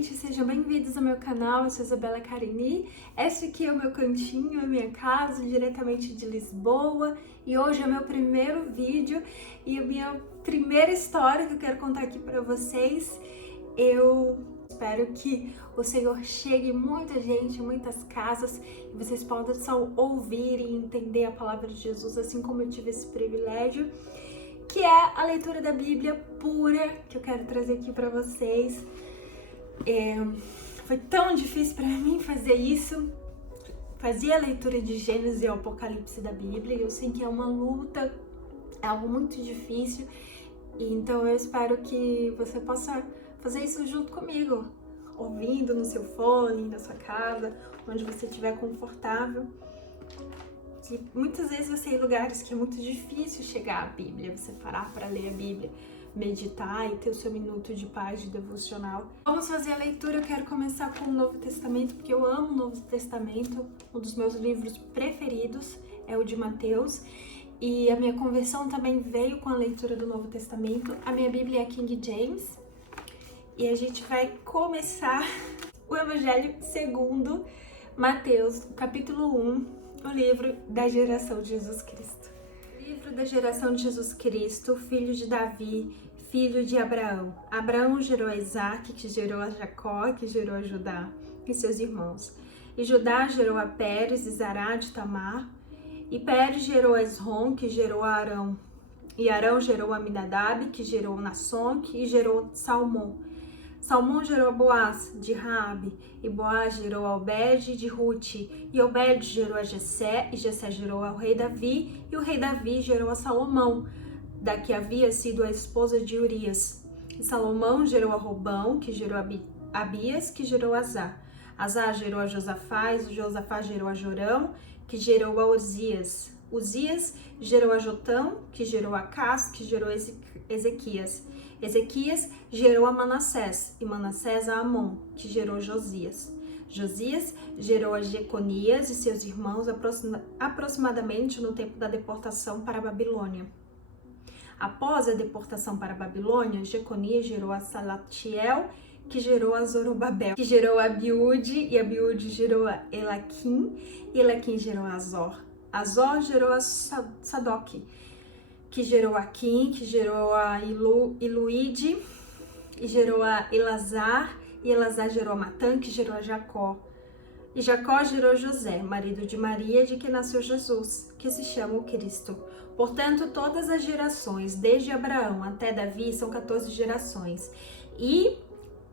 gente, sejam bem-vindos ao meu canal, eu sou Isabela Carini. Este aqui é o meu cantinho, a minha casa, diretamente de Lisboa. E hoje é o meu primeiro vídeo e a minha primeira história que eu quero contar aqui para vocês. Eu espero que o Senhor chegue muita gente, muitas casas, e vocês possam ouvir e entender a palavra de Jesus, assim como eu tive esse privilégio, que é a leitura da Bíblia pura, que eu quero trazer aqui para vocês. Foi tão difícil para mim fazer isso, fazer a leitura de Gênesis e Apocalipse da Bíblia. Eu sei que é uma luta, é algo muito difícil, e então eu espero que você possa fazer isso junto comigo, ouvindo no seu fone, na sua casa, onde você estiver confortável. E muitas vezes você ir em lugares que é muito difícil chegar à Bíblia, você parar para ler a Bíblia, meditar e ter o seu minuto de paz, de devocional. Vamos fazer a leitura. Eu quero começar com o Novo Testamento, porque eu amo o Novo Testamento. Um dos meus livros preferidos é o de Mateus, e a minha conversão também veio com a leitura do Novo Testamento. A minha Bíblia é King James, e a gente vai começar o Evangelho segundo Mateus, capítulo 1, o livro da geração de Jesus Cristo. Livro da geração de Jesus Cristo, filho de Davi, filho de Abraão. Abraão gerou a Isaac, que gerou a Jacó, que gerou a Judá e seus irmãos. E Judá gerou a Pérez e Zará de Tamar. E Pérez gerou a Esrom, que gerou a Arão. E Arão gerou a Aminadab, que gerou a Nasson, que gerou Salmão. Salmão gerou a Boaz, de Raabe, e Boaz gerou a Obed, de Rute, e Obed gerou a Jessé, e Jessé gerou ao rei Davi, e o rei Davi gerou a Salomão, da que havia sido a esposa de Urias. E Salomão gerou a Robão, que gerou a Abias, que gerou a Azá. Azá gerou a Josafá, e Josafá gerou a Jorão, que gerou a Uzias. Uzias gerou a Jotão, que gerou a Acás, que gerou Ezequias. Ezequias gerou a Manassés, e Manassés a Amon, que gerou Josias. Josias gerou a Jeconias e seus irmãos aproximadamente no tempo da deportação para a Babilônia. Após a deportação para a Babilônia, Jeconias gerou a Salatiel, que gerou a Zorobabel, que gerou a Abiúde, e Abiúde gerou a Elaquim, e Elaquim gerou a Azor. Azor gerou a Sadoc, que gerou a Quim, que gerou a Iluide, e gerou a Elazar, e Elazar gerou a Matã, que gerou a Jacó. E Jacó gerou José, marido de Maria, de que nasceu Jesus, que se chama o Cristo. Portanto, todas as gerações, desde Abraão até Davi, são 14 gerações. E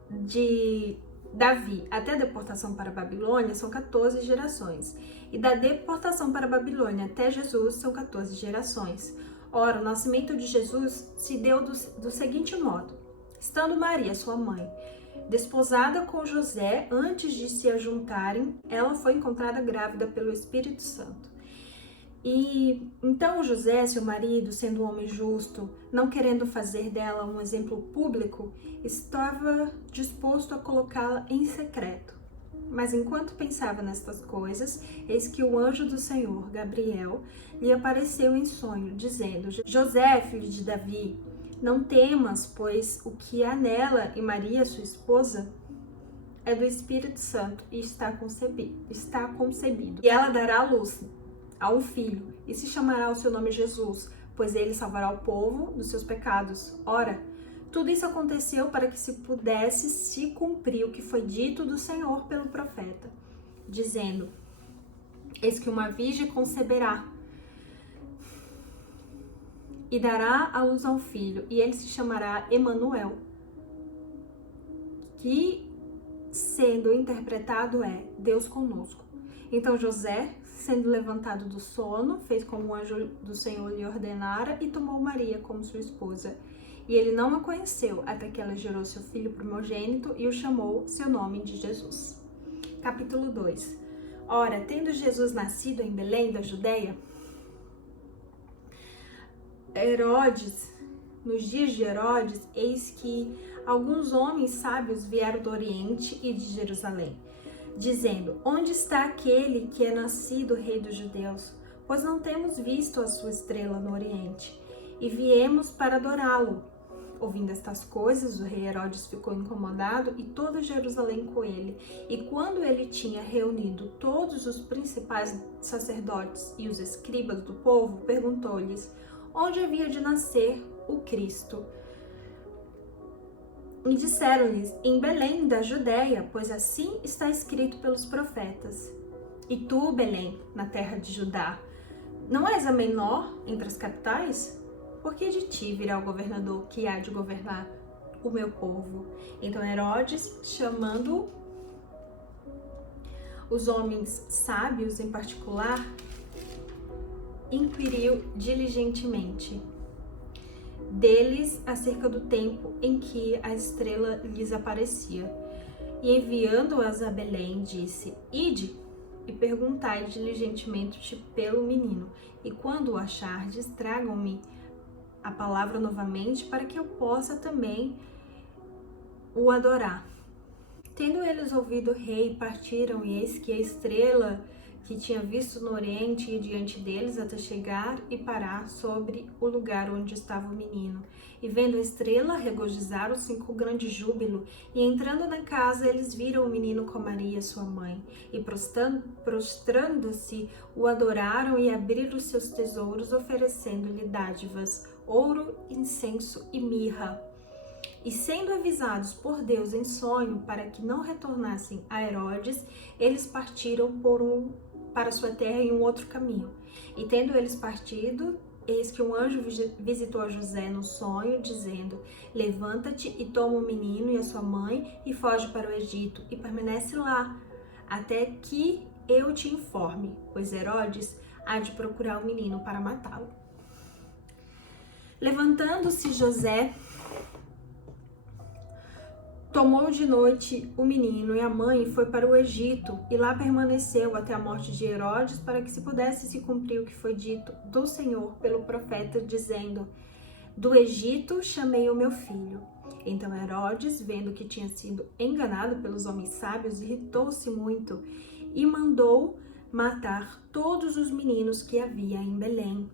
de Davi até a deportação para a Babilônia são 14 gerações. E da deportação para a Babilônia até Jesus são 14 gerações. Ora, o nascimento de Jesus se deu do seguinte modo: estando Maria, sua mãe, desposada com José, antes de se ajuntarem, ela foi encontrada grávida pelo Espírito Santo. E então José, seu marido, sendo um homem justo, não querendo fazer dela um exemplo público, estava disposto a colocá-la em secreto. Mas enquanto pensava nestas coisas, eis que o anjo do Senhor, Gabriel, lhe apareceu em sonho, dizendo: José, filho de Davi, não temas, pois o que há nela e Maria, sua esposa, é do Espírito Santo e está concebido. E ela dará à luz a um filho, e se chamará o seu nome Jesus, pois ele salvará o povo dos seus pecados. Ora, tudo isso aconteceu para que se pudesse se cumprir o que foi dito do Senhor pelo profeta, dizendo: eis que uma virgem conceberá e dará à luz a um filho, e ele se chamará Emanuel, que sendo interpretado é Deus conosco. Então José, sendo levantado do sono, fez como o anjo do Senhor lhe ordenara e tomou Maria como sua esposa. E ele não a conheceu até que ela gerou seu filho primogênito e o chamou seu nome de Jesus. Capítulo 2. Ora, tendo Jesus nascido em Belém da Judeia, nos dias de Herodes, eis que alguns homens sábios vieram do Oriente e de Jerusalém, dizendo: onde está aquele que é nascido rei dos judeus? Pois não temos visto a sua estrela no Oriente, e viemos para adorá-lo. Ouvindo estas coisas, o rei Herodes ficou incomodado e toda Jerusalém com ele. E quando ele tinha reunido todos os principais sacerdotes e os escribas do povo, perguntou-lhes onde havia de nascer o Cristo. E disseram-lhes, em Belém da Judéia, pois assim está escrito pelos profetas. E tu, Belém, na terra de Judá, não és a menor entre as capitais? Porque de ti virá o governador que há de governar o meu povo. Então Herodes, chamando os homens sábios em particular, inquiriu diligentemente deles acerca do tempo em que a estrela lhes aparecia. E enviando-as a Belém, disse, ide e perguntai diligentemente pelo menino, e quando o achardes, tragam-me a palavra novamente, para que eu possa também o adorar. Tendo eles ouvido o rei, partiram, e eis que a estrela que tinha visto no oriente ia diante deles até chegar e parar sobre o lugar onde estava o menino. E vendo a estrela, regozijaram-se com grande júbilo. E entrando na casa, eles viram o menino com Maria, sua mãe. E prostrando-se, o adoraram e abriram os seus tesouros, oferecendo-lhe dádivas, ouro, incenso e mirra. E sendo avisados por Deus em sonho para que não retornassem a Herodes, eles partiram para sua terra em um outro caminho. E tendo eles partido, eis que um anjo visitou a José no sonho, dizendo, levanta-te e toma o menino e a sua mãe e foge para o Egito e permanece lá, até que eu te informe, pois Herodes há de procurar o menino para matá-lo. Levantando-se José, tomou de noite o menino e a mãe e foi para o Egito, e lá permaneceu até a morte de Herodes, para que se pudesse se cumprir o que foi dito do Senhor pelo profeta, dizendo, do Egito chamei o meu filho. Então Herodes, vendo que tinha sido enganado pelos homens sábios, irritou-se muito e mandou matar todos os meninos que havia em Belém,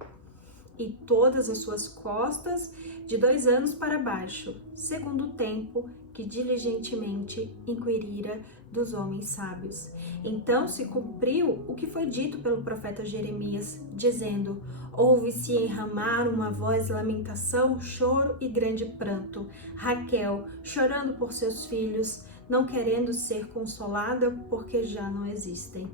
e todas as suas costas, de 2 anos para baixo, segundo o tempo que diligentemente inquirira dos homens sábios. Então se cumpriu o que foi dito pelo profeta Jeremias, dizendo, ouve-se em Ramá uma voz de lamentação, choro e grande pranto. Raquel, chorando por seus filhos, não querendo ser consolada, porque já não existem.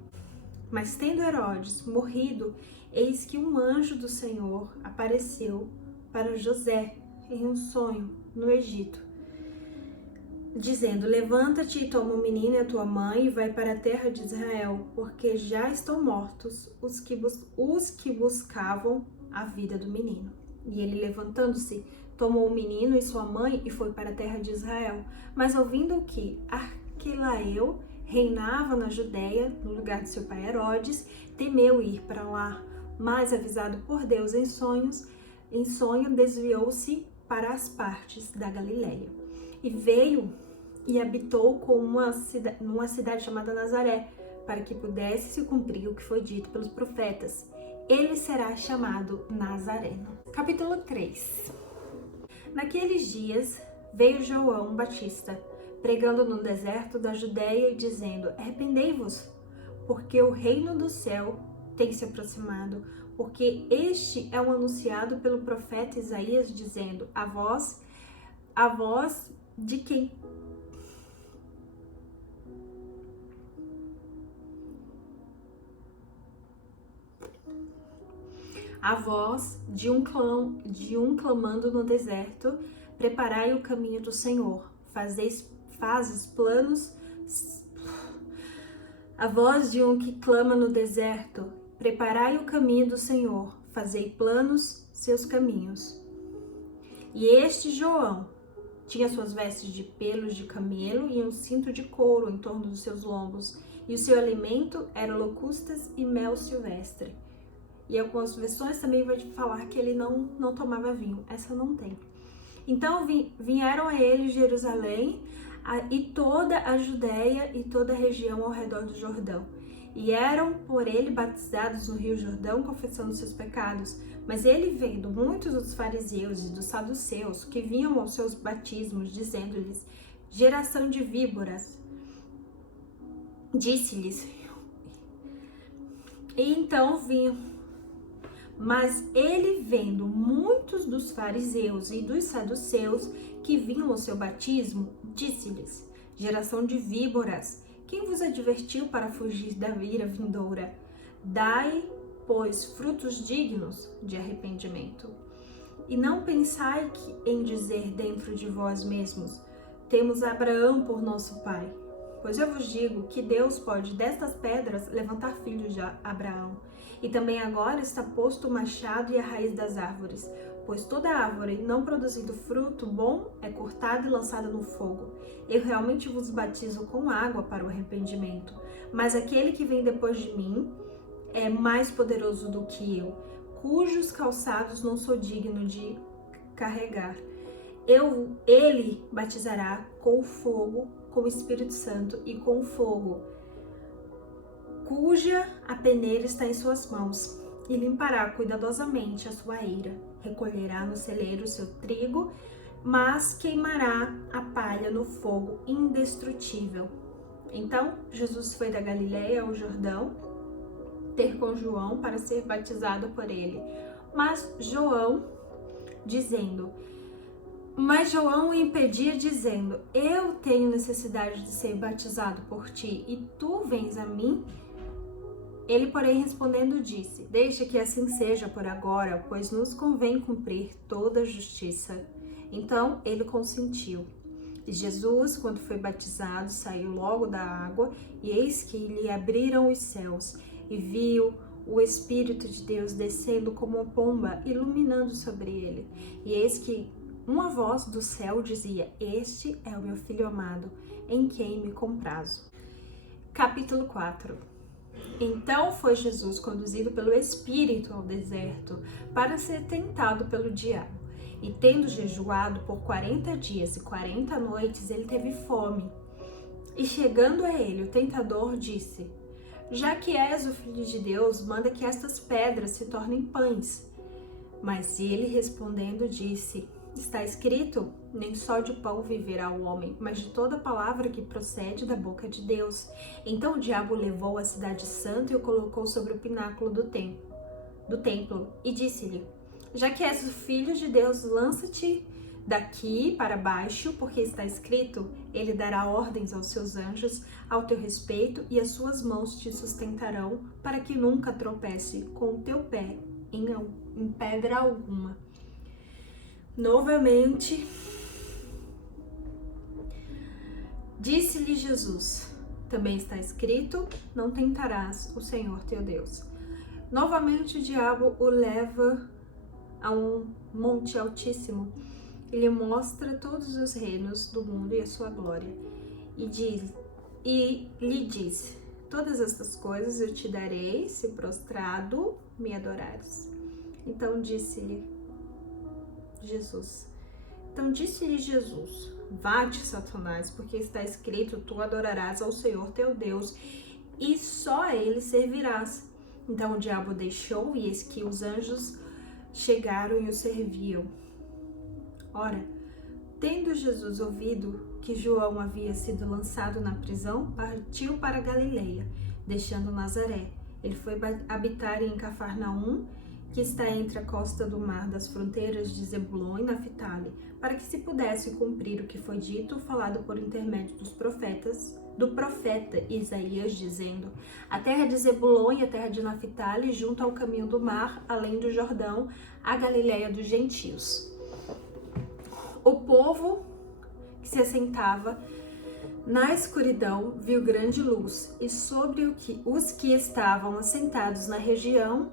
Mas tendo Herodes morrido, eis que um anjo do Senhor apareceu para José em um sonho no Egito, dizendo, levanta-te e toma o menino e a tua mãe e vai para a terra de Israel, porque já estão mortos os que buscavam a vida do menino. E ele, levantando-se, tomou o menino e sua mãe e foi para a terra de Israel. Mas ouvindo que Arquelaeu reinava na Judéia, no lugar de seu pai Herodes, temeu ir para lá, mas avisado por Deus em sonho, desviou-se para as partes da Galileia. E veio e habitou numa cidade chamada Nazaré, para que pudesse se cumprir o que foi dito pelos profetas. Ele será chamado Nazareno. Capítulo 3. Naqueles dias veio João Batista, pregando no deserto da Judéia e dizendo, arrependei-vos, porque o reino do céu tem se aproximado, porque este é o anunciado pelo profeta Isaías, dizendo, a voz de quem? A voz de um clamando no deserto, preparai o caminho do Senhor, fazes planos. A voz de um que clama no deserto, preparai o caminho do Senhor, fazei planos seus caminhos. E este João tinha suas vestes de pelos de camelo e um cinto de couro em torno dos seus lombos, e o seu alimento era locustas e mel silvestre. E algumas versões também vai falar que ele não tomava vinho, essa não tem. Então vieram a ele Jerusalém e toda a Judéia e toda a região ao redor do Jordão, e eram por ele batizados no rio Jordão, confessando seus pecados. Mas ele, vendo muitos dos fariseus e dos saduceus que vinham aos seus batismos, dizendo-lhes: geração de víboras, disse-lhes, e então vinham. Mas ele, vendo muitos dos fariseus e dos saduceus que vinham ao seu batismo, disse-lhes: geração de víboras, quem vos advertiu para fugir da ira vindoura? Dai, pois, frutos dignos de arrependimento. E não pensai em dizer dentro de vós mesmos: temos Abraão por nosso pai. Pois eu vos digo que Deus pode destas pedras levantar filhos de Abraão. E também agora está posto o machado e a raiz das árvores, pois toda árvore não produzindo fruto bom é cortada e lançada no fogo. Eu realmente vos batizo com água para o arrependimento, mas aquele que vem depois de mim é mais poderoso do que eu, cujos calçados não sou digno de carregar. Ele batizará com o fogo, com o Espírito Santo e com o fogo, cuja a peneira está em suas mãos, e limpará cuidadosamente a sua eira. Recolherá no celeiro o seu trigo, mas queimará a palha no fogo indestrutível. Então Jesus foi da Galileia ao Jordão ter com João para ser batizado por ele. Mas João o impedia, dizendo: eu tenho necessidade de ser batizado por ti, e tu vens a mim? Ele, porém, respondendo, disse: deixa que assim seja por agora, pois nos convém cumprir toda a justiça. Então ele consentiu. E Jesus, quando foi batizado, saiu logo da água, e eis que lhe abriram os céus, e viu o Espírito de Deus descendo como uma pomba, iluminando sobre ele. E eis que uma voz do céu dizia: este é o meu Filho amado, em quem me comprazo. Capítulo 4. Então foi Jesus conduzido pelo Espírito ao deserto para ser tentado pelo diabo. E tendo jejuado por 40 dias e 40 noites, ele teve fome. E chegando a ele, o tentador disse: já que és o Filho de Deus, manda que estas pedras se tornem pães. Mas ele, respondendo, disse: está escrito, nem só de pão viverá o homem, mas de toda palavra que procede da boca de Deus. Então o diabo levou a cidade santa e o colocou sobre o pináculo do templo, e disse-lhe: já que és o Filho de Deus, lança-te daqui para baixo, porque está escrito: ele dará ordens aos seus anjos ao teu respeito, e as suas mãos te sustentarão, para que nunca tropece com o teu pé em pedra alguma. Novamente, disse-lhe Jesus: também está escrito: não tentarás o Senhor teu Deus. Novamente o diabo o leva a um monte altíssimo e lhe mostra todos os reinos do mundo e a sua glória. E lhe diz: todas estas coisas eu te darei, se prostrado me adorares. Então disse-lhe Jesus: vá-te, Satanás, porque está escrito: tu adorarás ao Senhor teu Deus, e só a ele servirás. Então o diabo deixou, e eis que os anjos chegaram e o serviam. Ora, tendo Jesus ouvido que João havia sido lançado na prisão, partiu para Galileia, deixando Nazaré. Ele foi habitar em Cafarnaum, que está entre a costa do mar das fronteiras de Zebulon e Naftali, para que se pudesse cumprir o que foi dito, falado por intermédio do profeta Isaías, dizendo: a terra de Zebulon e a terra de Naftali, junto ao caminho do mar, além do Jordão, a Galileia dos gentios. O povo que se assentava na escuridão viu grande luz, e sobre os que estavam assentados na região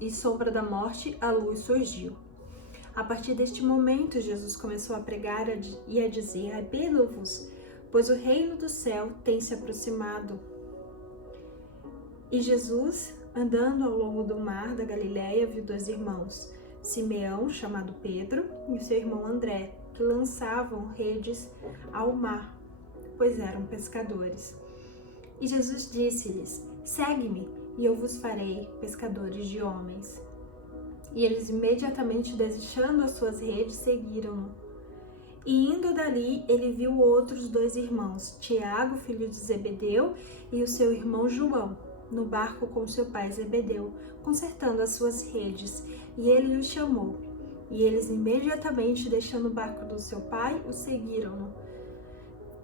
e sombra da morte, a luz surgiu. A partir deste momento, Jesus começou a pregar e a dizer: arrependam-vos, pois o reino do céu tem se aproximado. E Jesus, andando ao longo do mar da Galileia, viu dois irmãos, Simeão, chamado Pedro, e o seu irmão André, que lançavam redes ao mar, pois eram pescadores. E Jesus disse-lhes: segue-me, e eu vos farei pescadores de homens. E eles imediatamente, deixando as suas redes, seguiram-no. E indo dali, ele viu outros 2 irmãos, Tiago, filho de Zebedeu, e o seu irmão João, no barco com seu pai Zebedeu, consertando as suas redes. E ele os chamou. E eles imediatamente, deixando o barco do seu pai, o seguiram-no.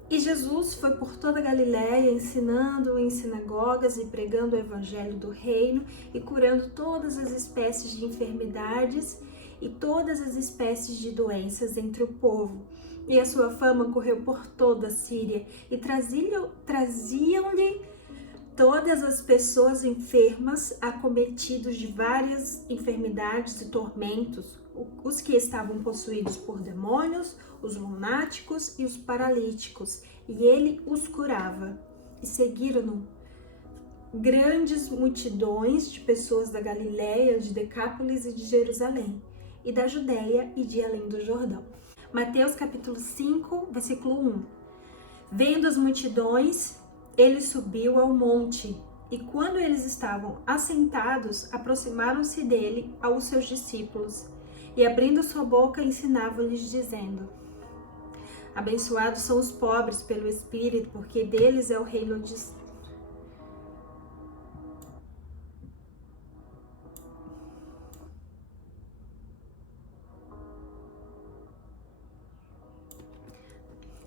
E Jesus foi por toda a Galiléia, ensinando em sinagogas e pregando o evangelho do reino e curando todas as espécies de enfermidades e todas as espécies de doenças entre o povo. E a sua fama correu por toda a Síria e traziam-lhe todas as pessoas enfermas, acometidos de várias enfermidades e tormentos, os que estavam possuídos por demônios, os lunáticos e os paralíticos, e ele os curava. E seguiram-no grandes multidões de pessoas da Galiléia, de Decápolis e de Jerusalém, e da Judéia e de além do Jordão. Mateus capítulo 5, versículo 1. Vendo as multidões, ele subiu ao monte, e quando eles estavam assentados, aproximaram-se dele aos seus discípulos, e abrindo sua boca, ensinava-lhes, dizendo: abençoados são os pobres pelo Espírito, porque deles é o reino de...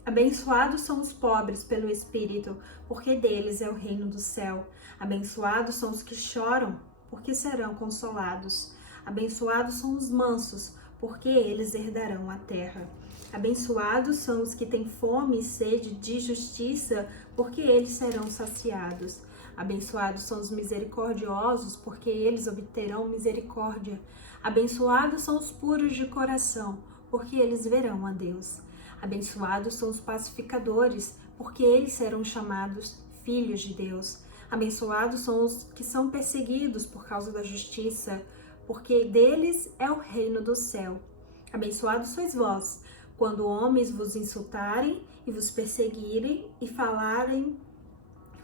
Abençoados são os pobres pelo Espírito, porque deles é o reino do céu. Abençoados são os que choram, porque serão consolados. Abençoados são os mansos, porque eles herdarão a terra. Abençoados são os que têm fome e sede de justiça, porque eles serão saciados. Abençoados são os misericordiosos, porque eles obterão misericórdia. Abençoados são os puros de coração, porque eles verão a Deus. Abençoados são os pacificadores, porque eles serão chamados filhos de Deus. Abençoados são os que são perseguidos por causa da justiça, porque deles é o reino do céu. Abençoados sois vós, quando homens vos insultarem e vos perseguirem e falarem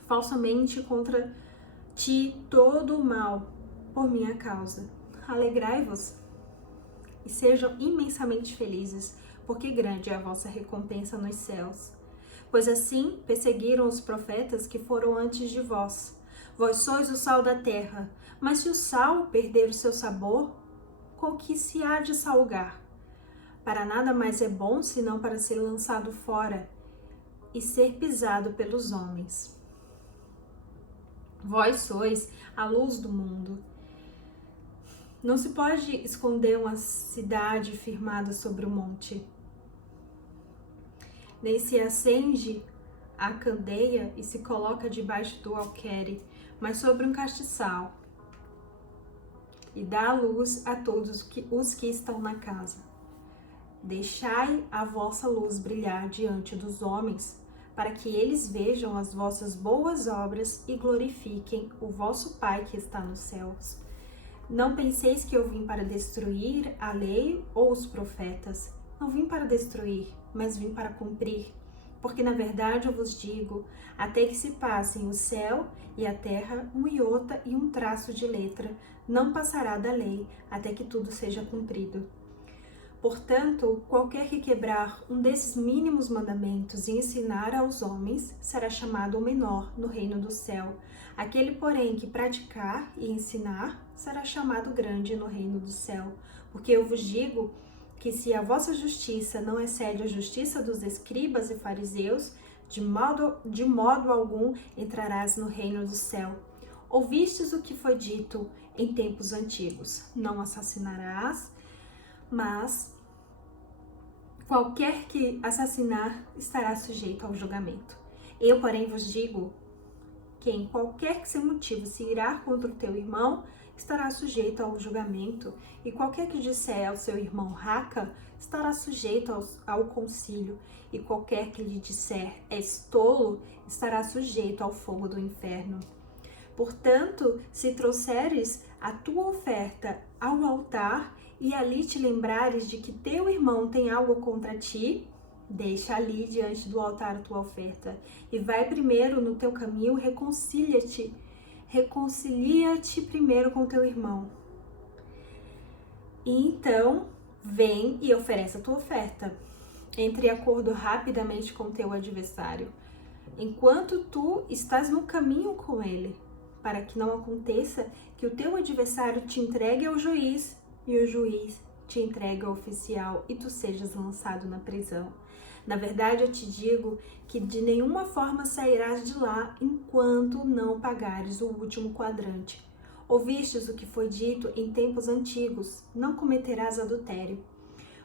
falsamente contra ti todo o mal por minha causa. Alegrai-vos e sejam imensamente felizes, porque grande é a vossa recompensa nos céus. Pois assim perseguiram os profetas que foram antes de vós. Vós sois o sal da terra, mas se o sal perder o seu sabor, com que se há de salgar? Para nada mais é bom, senão para ser lançado fora e ser pisado pelos homens. Vós sois a luz do mundo. Não se pode esconder uma cidade firmada sobre o monte. Nem se acende a candeia e se coloca debaixo do alqueire, mas sobre um castiçal, e dá luz a todos os que estão na casa. Deixai a vossa luz brilhar diante dos homens, para que eles vejam as vossas boas obras e glorifiquem o vosso Pai que está nos céus. Não penseis que eu vim para destruir a lei ou os profetas. Não vim para destruir, mas vim para cumprir. Porque na verdade eu vos digo, até que se passem o céu e a terra, um iota e um traço de letra, não passará da lei, até que tudo seja cumprido. Portanto, qualquer que quebrar um desses mínimos mandamentos e ensinar aos homens, será chamado o menor no reino do céu. Aquele, porém, que praticar e ensinar, será chamado grande no reino do céu. Porque eu vos digo que se a vossa justiça não excede a justiça dos escribas e fariseus, de modo algum entrarás no reino do céu. Ouvistes o que foi dito em tempos antigos: não assassinarás, mas qualquer que assassinar estará sujeito ao julgamento. Eu, porém, vos digo que em qualquer que seu motivo se irar contra o teu irmão, estará sujeito ao julgamento, e qualquer que disser ao seu irmão raca, estará sujeito ao concílio, e qualquer que lhe disser és tolo, estará sujeito ao fogo do inferno. Portanto, se trouxeres a tua oferta ao altar, e ali te lembrares de que teu irmão tem algo contra ti, Deixa ali diante do altar a tua oferta e vai primeiro no teu caminho, reconcilia-te primeiro com teu irmão. E então, vem e oferece a tua oferta. Entre em acordo rapidamente com teu adversário, enquanto tu estás no caminho com ele, para que não aconteça que o teu adversário te entregue ao juiz e o juiz te entregue ao oficial e tu sejas lançado na prisão. Na verdade, eu te digo que de nenhuma forma sairás de lá enquanto não pagares o último quadrante. Ouvistes o que foi dito em tempos antigos: não cometerás adultério.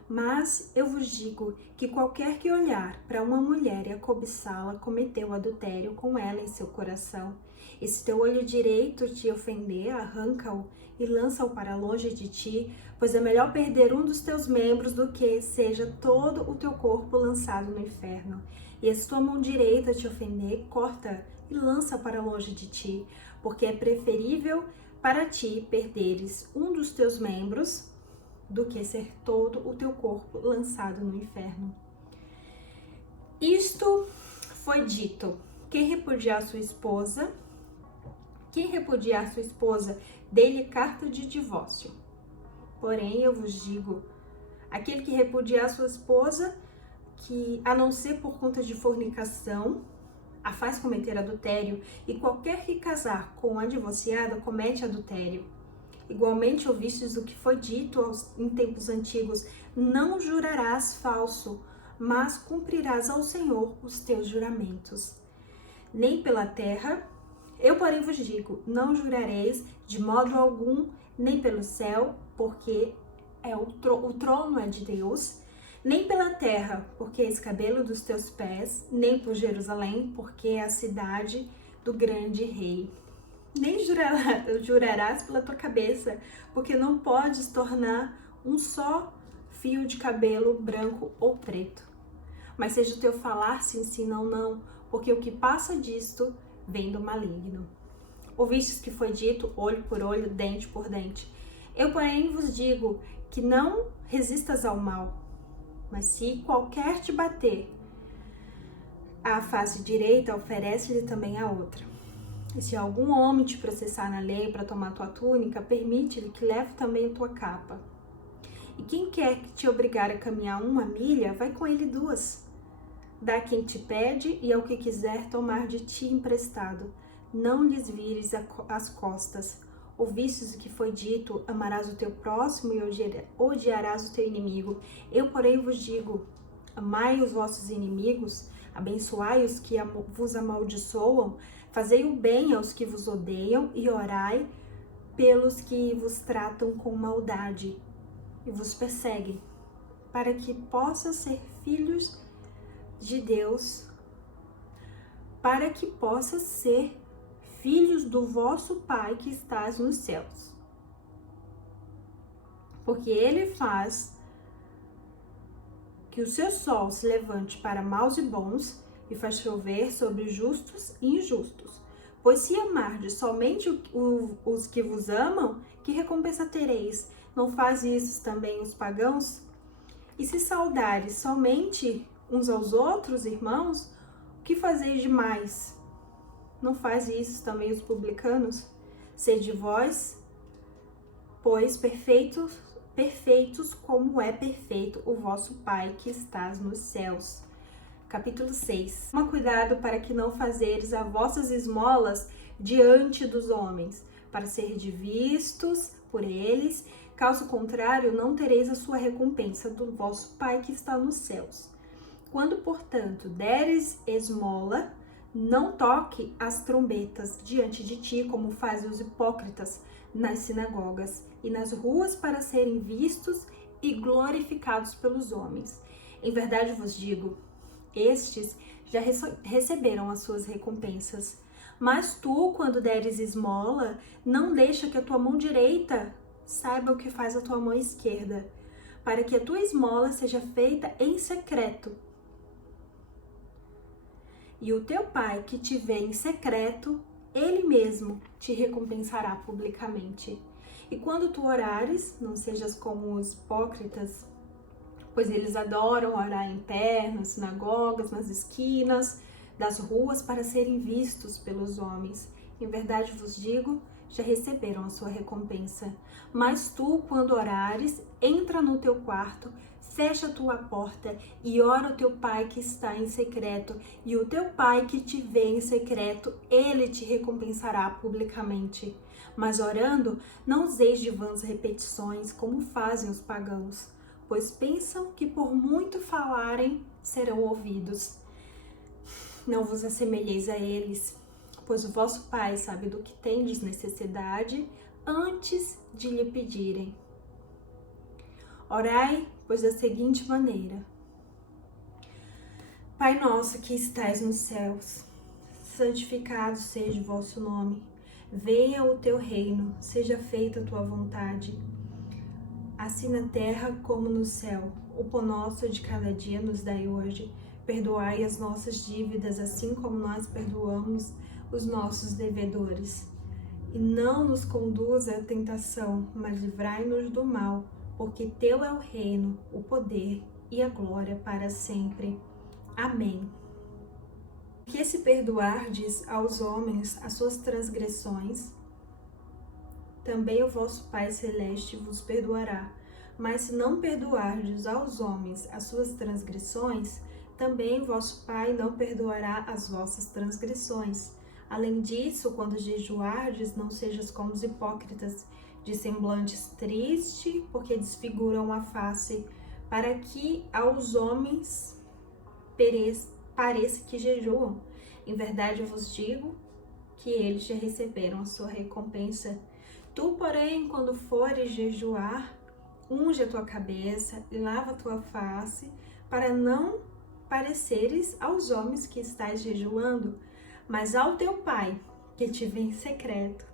Mas eu vos digo que qualquer que olhar para uma mulher e a cobiçá-la cometeu adultério com ela em seu coração. E se teu olho direito te ofender, arranca-o e lança-o para longe de ti, pois é melhor perder um dos teus membros do que seja todo o teu corpo lançado no inferno. E se tua mão direita te ofender, corta e lança para longe de ti, porque é preferível para ti perderes um dos teus membros do que ser todo o teu corpo lançado no inferno. Isto foi dito: quem repudiar sua esposa, dê-lhe carta de divórcio. Porém, eu vos digo, aquele que repudiar sua esposa, que a não ser por conta de fornicação, a faz cometer adultério, e qualquer que casar com a divorciada comete adultério. Igualmente ouvistes o que foi dito em tempos antigos: não jurarás falso, mas cumprirás ao Senhor os teus juramentos. Nem pela terra, eu porém vos digo, não jurareis de modo algum, nem pelo céu, porque o trono é de Deus, nem pela terra, porque é escabelo dos teus pés, nem por Jerusalém, porque é a cidade do grande rei. Nem jurarás pela tua cabeça, porque não podes tornar um só fio de cabelo branco ou preto. Mas seja o teu falar sim, sim, não, não, porque o que passa disto vem do maligno. Ouvistes que foi dito, olho por olho, dente por dente. Eu, porém, vos digo que não resistas ao mal, mas se qualquer te bater a face direita, oferece-lhe também a outra. E se algum homem te processar na lei para tomar tua túnica, permite-lhe que leve também a tua capa. E quem quer que te obrigar a caminhar 1 milha, vai com ele 2. Dá quem te pede e ao que quiser tomar de ti emprestado. Não lhes vires as costas. Ouvistes o que foi dito: amarás o teu próximo e odiarás o teu inimigo. Eu, porém, vos digo: amai os vossos inimigos, abençoai os que vos amaldiçoam, fazei o bem aos que vos odeiam e orai pelos que vos tratam com maldade e vos perseguem, para que possam ser filhos de Deus, para que possam ser filhos do vosso Pai que estás nos céus. Porque Ele faz que o seu sol se levante para maus e bons e faz chover sobre justos e injustos. Pois se amardes somente os que vos amam, que recompensa tereis? Não faz isso também os pagãos? E se saudares somente uns aos outros, irmãos, o que fazeis demais? Não faz isso também os publicanos? Sede vós, pois, perfeitos como é perfeito o vosso Pai que estás nos céus. Capítulo 6. Toma cuidado para que não fazeres as vossas esmolas diante dos homens, para ser vistos por eles. Caso contrário, não tereis a sua recompensa do vosso Pai que está nos céus. Quando, portanto, deres esmola, não toque as trombetas diante de ti, como fazem os hipócritas nas sinagogas e nas ruas, para serem vistos e glorificados pelos homens. Em verdade vos digo, estes já receberam as suas recompensas. Mas tu, quando deres esmola, não deixa que a tua mão direita saiba o que faz a tua mão esquerda, para que a tua esmola seja feita em secreto. E o teu Pai que te vê em secreto, Ele mesmo te recompensará publicamente. E quando tu orares, não sejas como os hipócritas, pois eles adoram orar em pé, nas sinagogas, nas esquinas das ruas, para serem vistos pelos homens. Em verdade vos digo, já receberam a sua recompensa. Mas tu, quando orares, entra no teu quarto, fecha a tua porta e ora ao teu pai que está em secreto, e o teu pai que te vê em secreto, ele te recompensará publicamente. Mas orando, não useis de vãs repetições, como fazem os pagãos, pois pensam que por muito falarem serão ouvidos. Não vos assemelheis a eles, pois o vosso Pai sabe do que tendes necessidade antes de lhe pedirem. Orai, pois, da seguinte maneira: Pai nosso que estais nos céus, santificado seja o vosso nome. Venha o teu reino, seja feita a tua vontade, assim na terra como no céu. O pão nosso de cada dia nos dai hoje. Perdoai as nossas dívidas, assim como nós perdoamos os nossos devedores. E não nos conduza à tentação, mas livrai-nos do mal, porque teu é o reino, o poder e a glória para sempre. Amém. Que se perdoardes aos homens as suas transgressões, também o vosso Pai Celeste vos perdoará. Mas se não perdoardes aos homens as suas transgressões, também vosso Pai não perdoará as vossas transgressões. Além disso, quando jejuardes, não sejas como os hipócritas, de semblantes triste, porque desfiguram a face, para que aos homens pareça que jejuam. Em verdade eu vos digo que eles já receberam a sua recompensa. Tu, porém, quando fores jejuar, unge a tua cabeça e lava a tua face, para não pareceres aos homens que estás jejuando, mas ao teu Pai, que te vê em secreto.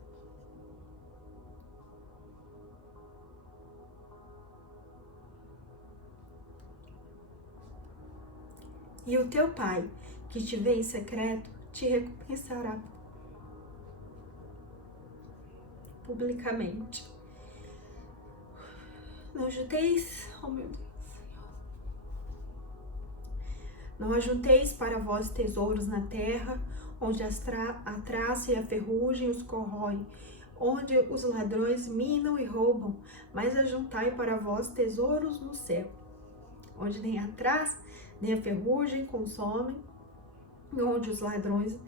E o teu Pai, que te vê em secreto, te recompensará publicamente. Não ajunteis, oh meu Deus, não ajunteis para vós tesouros na terra, onde a traça e a ferrugem os corroem, onde os ladrões minam e roubam, mas ajuntai para vós tesouros no céu, onde nem a traça nem a ferrugem consomem, onde os ladrões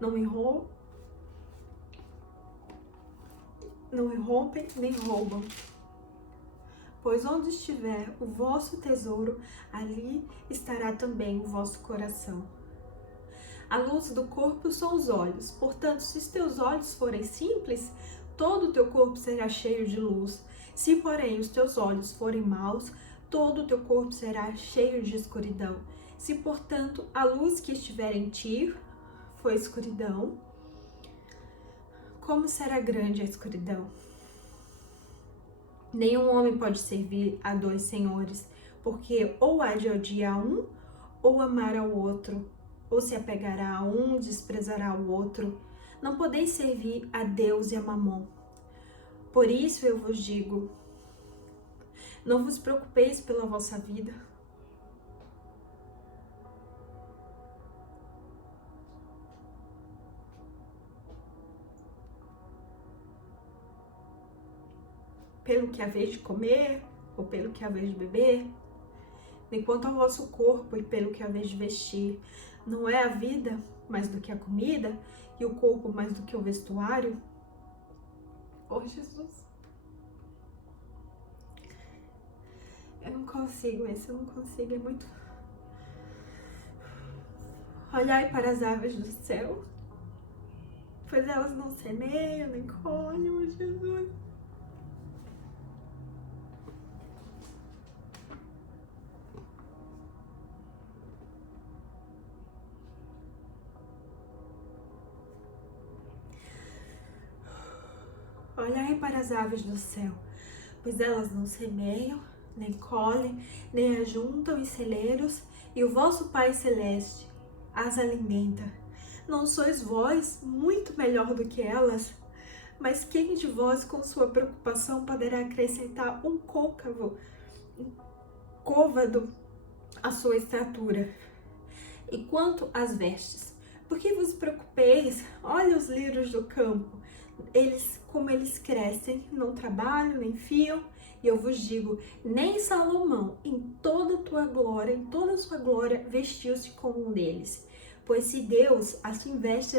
não irrompem nem roubam. Pois onde estiver o vosso tesouro, ali estará também o vosso coração. A luz do corpo são os olhos. Portanto, se os teus olhos forem simples, todo o teu corpo será cheio de luz. Se, porém, os teus olhos forem maus, todo o teu corpo será cheio de escuridão. Se, portanto, a luz que estiver em ti for escuridão, como será grande a escuridão? Nenhum homem pode servir a dois senhores, porque ou há de odiar um, ou amar ao outro, ou se apegará a um, desprezará o outro. Não podeis servir a Deus e a Mamon. Por isso eu vos digo, não vos preocupeis pela vossa vida, pelo que haveis de comer, ou pelo que haveis de beber, nem quanto ao vosso corpo e pelo que haveis de vestir. Não é a vida mais do que a comida, e o corpo mais do que o vestuário? Oh, Jesus! Eu não consigo, eu não consigo, é muito... Olhai para as aves do céu, pois elas não semeiam, nem colhem, oh, Jesus! Olhai para as aves do céu, pois elas não semeiam, nem colhem, nem ajuntam em celeiros, e o vosso Pai Celeste as alimenta. Não sois vós muito melhor do que elas? Mas quem de vós, com sua preocupação, poderá acrescentar um côncavo côvado a sua estatura. E quanto às vestes, por que vos preocupeis? Olha os lírios do campo, como eles crescem, não trabalham, nem fiam. E eu vos digo, nem Salomão, em toda a sua glória, vestiu-se como um deles. Pois se Deus assim veste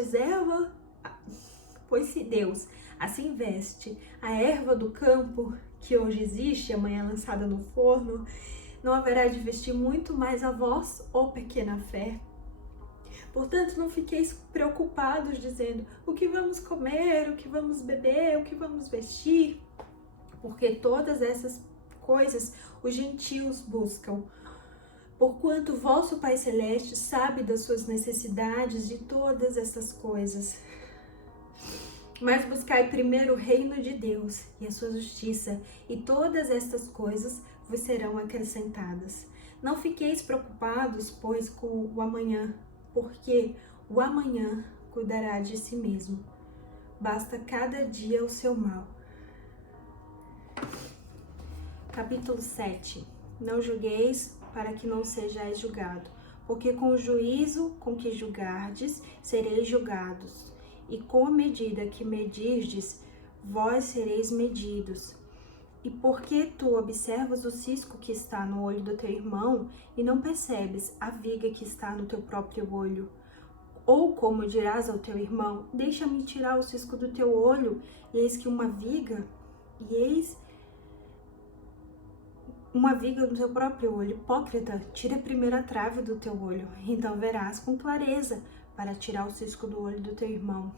a erva do campo, que hoje existe, amanhã lançada no forno, não haverá de vestir muito mais a vós, ó pequena fé. Portanto, não fiqueis preocupados dizendo o que vamos comer, o que vamos beber, o que vamos vestir, porque todas essas coisas os gentios buscam. Porquanto vosso Pai Celeste sabe das suas necessidades de todas essas coisas. Mas buscai primeiro o reino de Deus e a sua justiça, e todas estas coisas vos serão acrescentadas. Não fiqueis preocupados, pois, com o amanhã, porque o amanhã cuidará de si mesmo. Basta cada dia o seu mal. Capítulo 7. Não julgueis para que não sejais julgado, porque com o juízo com que julgardes, sereis julgados, e com a medida que medirdes, vós sereis medidos. E porque tu observas o cisco que está no olho do teu irmão, e não percebes a viga que está no teu próprio olho? Ou como dirás ao teu irmão, deixa-me tirar o cisco do teu olho, e eis uma viga no teu próprio olho. Hipócrita, tira primeiro a trave do teu olho, então verás com clareza para tirar o cisco do olho do teu irmão.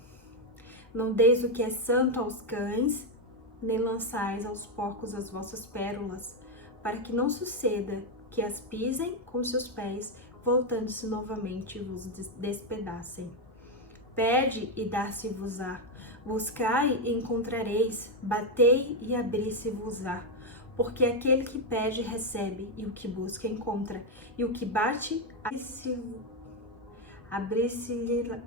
Não deis o que é santo aos cães, nem lançais aos porcos as vossas pérolas, para que não suceda que as pisem com seus pés, voltando-se novamente vos despedacem. Pede e dar-se-vos-á, buscai e encontrareis, batei e abrir-se-vos-á. Porque aquele que pede recebe, e o que busca encontra, e o que bate abrir-se-lhe-á.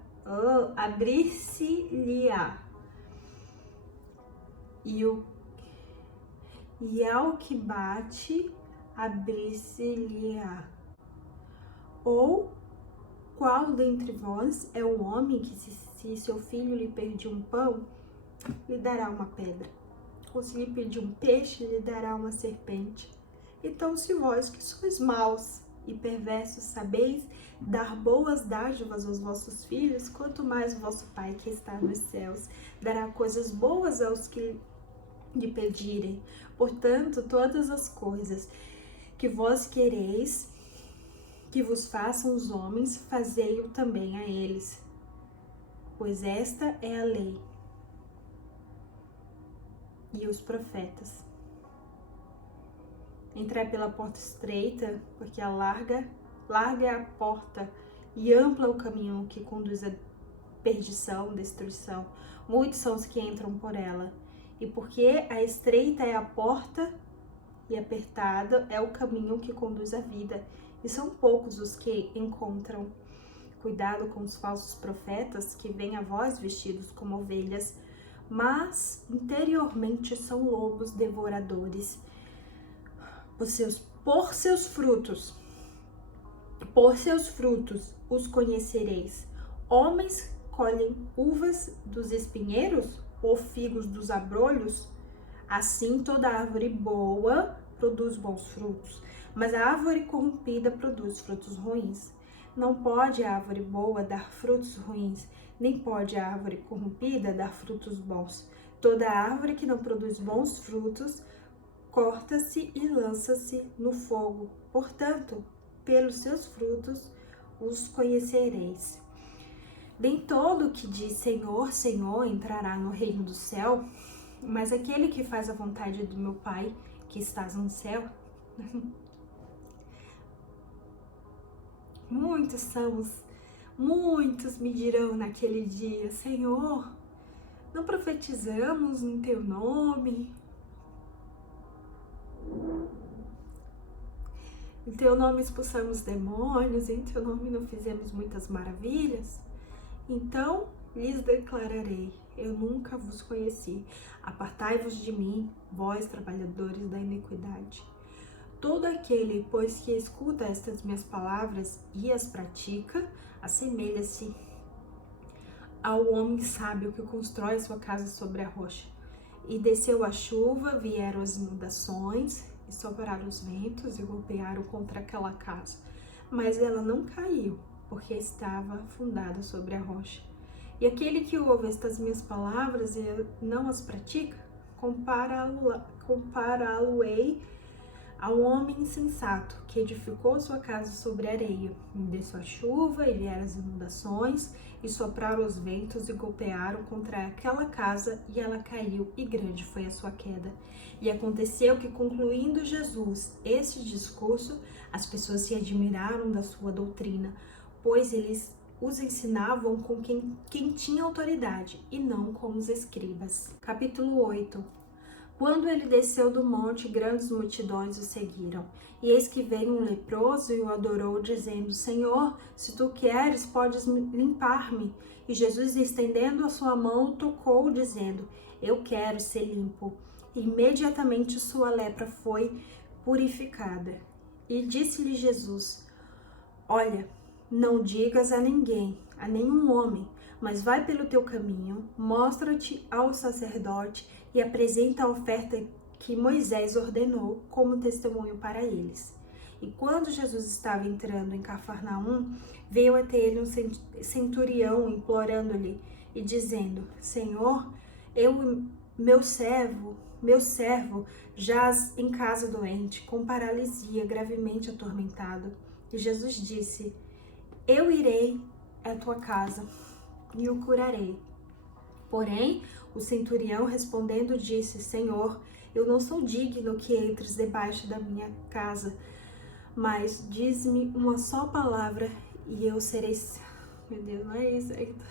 E ao que bate, abrir-se-lhe-á. Ou qual dentre vós é o homem que, se seu filho lhe pedir um pão, lhe dará uma pedra? Ou se lhe pedir um peixe, lhe dará uma serpente? Então, se vós que sois maus e perversos sabeis dar boas dádivas aos vossos filhos, quanto mais o vosso Pai que está nos céus dará coisas boas aos que lhe pedirem. Portanto, todas as coisas que vós quereis que vos façam os homens, fazei-o também a eles, pois esta é a lei e os profetas. Entrai pela porta estreita, porque larga é a porta e amplo é o caminho que conduz à perdição, destruição. Muitos são os que entram por ela. E porque a estreita é a porta e apertada é o caminho que conduz à vida, e são poucos os que encontram. Cuidado com os falsos profetas que vêm a vós vestidos como ovelhas, mas interiormente são lobos devoradores. Por seus frutos os conhecereis. Homens colhem uvas dos espinheiros ou figos dos abrolhos? Assim toda árvore boa produz bons frutos, mas a árvore corrompida produz frutos ruins. Não pode a árvore boa dar frutos ruins, nem pode a árvore corrompida dar frutos bons. Toda árvore que não produz bons frutos corta-se e lança-se no fogo. Portanto, pelos seus frutos os conhecereis. Nem todo que diz Senhor, Senhor entrará no reino do céu, mas aquele que faz a vontade do meu Pai que estás no céu. Muitos me dirão naquele dia: Senhor, não profetizamos em teu nome? Em teu nome expulsamos demônios, em teu nome não fizemos muitas maravilhas? Então lhes declararei: eu nunca vos conheci. Apartai-vos de mim, vós trabalhadores da iniquidade. Todo aquele, pois, que escuta estas minhas palavras e as pratica, assemelha-se ao homem sábio que constrói sua casa sobre a rocha. E desceu a chuva, vieram as inundações, e sopraram os ventos e golpearam contra aquela casa. Mas ela não caiu, porque estava fundada sobre a rocha. E aquele que ouve estas minhas palavras e não as pratica, compará-lo-ei ao homem insensato, que edificou sua casa sobre a areia. E desceu a chuva, e vieram as inundações, e sopraram os ventos, e golpearam contra aquela casa, e ela caiu, e grande foi a sua queda. E aconteceu que, concluindo Jesus esse discurso, as pessoas se admiraram da sua doutrina, pois eles os ensinavam com quem tinha autoridade, e não como os escribas. Capítulo 8. Quando ele desceu do monte, grandes multidões o seguiram. E eis que veio um leproso e o adorou, dizendo: Senhor, se tu queres, podes limpar-me. E Jesus, estendendo a sua mão, tocou, dizendo: Eu quero ser limpo. E imediatamente sua lepra foi purificada. E disse-lhe Jesus: Olha, não digas a ninguém, a nenhum homem, mas vai pelo teu caminho, mostra-te ao sacerdote e apresenta a oferta que Moisés ordenou como testemunho para eles. E quando Jesus estava entrando em Cafarnaum, veio até ele um centurião implorando-lhe e dizendo: Senhor, meu servo jaz em casa doente, com paralisia, gravemente atormentado. E Jesus disse: Eu irei à tua casa e o curarei. Porém, o centurião respondendo disse: Senhor, eu não sou digno que entres debaixo da minha casa, mas diz-me uma só palavra e eu serei... Meu Deus, não é isso ainda.